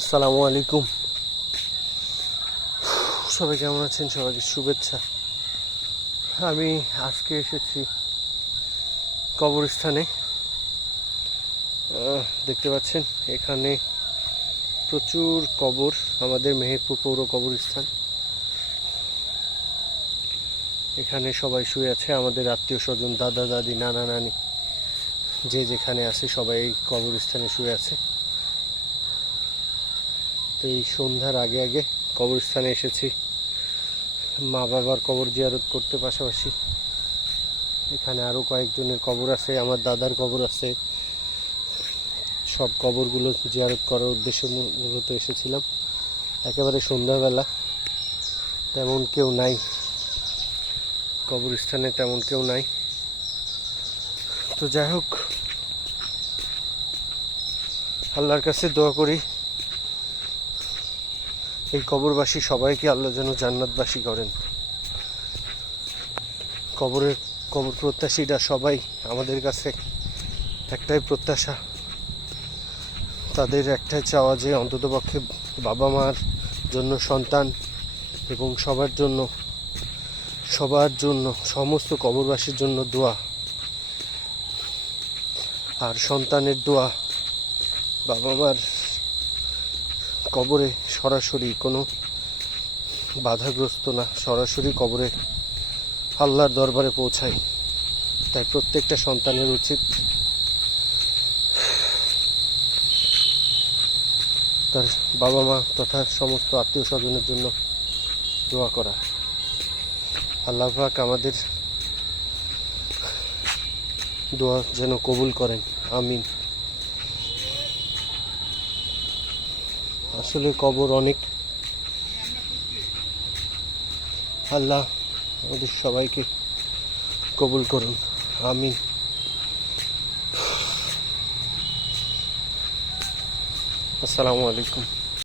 আসসালামু আলাইকুম। সবাই কেমন আছেন? সবাইকে শুভেচ্ছা। আমি আজকে এসেছি কবরস্থানে। দেখতে পাচ্ছেন এখানে প্রচুর কবর, আমাদের মেহেরপুর পৌর কবরস্থান। এখানে সবাই শুয়ে আছে, আমাদের আত্মীয় স্বজন, দাদা দাদি, নানা নানি, যে যেখানে আছে সবাই এই কবরস্থানে শুয়ে আছে। তো এই সন্ধ্যার আগে আগে কবরস্থানে এসেছি মা বাবার কবর জিয়ারত করতে। পাশাপাশি এখানে আরও কয়েকজনের কবর আছে, আমার দাদার কবর আছে। সব কবরগুলো জিয়ারত করার উদ্দেশ্যে মূলত এসেছিলাম। একেবারে সন্ধ্যাবেলা, তেমন কেউ নাই কবরস্থানে, তেমন কেউ নাই। তো যাই হোক, আল্লাহর কাছে দোয়া করি এই কবরবাসী সবাইকে আল্লাহ যেন জান্নাতবাসী করেন। কবর প্রত্যাশীরা সবাই আমাদের কাছে একটাই প্রত্যাশা, তাদের একটাই চাওয়া যে অন্ততপক্ষে বাবা মার জন্য সন্তান এবং সবার জন্য সমস্ত কবরবাসীর জন্য দোয়া। আর সন্তানের দোয়া বাবা মার কবরে সরাসরি কোনো বাধাগ্রস্ত না, সরাসরি কবরে আল্লাহর দরবারে পৌঁছায়। তাই প্রত্যেকটা সন্তানের উচিত তার বাবা মা তথা সমস্ত আত্মীয় স্বজনের জন্য দোয়া করা। আল্লাহ পাক আমাদের দোয়া যেন কবুল করেন, আমিন। আসলে কবর অনেক, আল্লাহ আমাদের সবাইকে কবুল করুন, আমিন। আসসালামু আলাইকুম।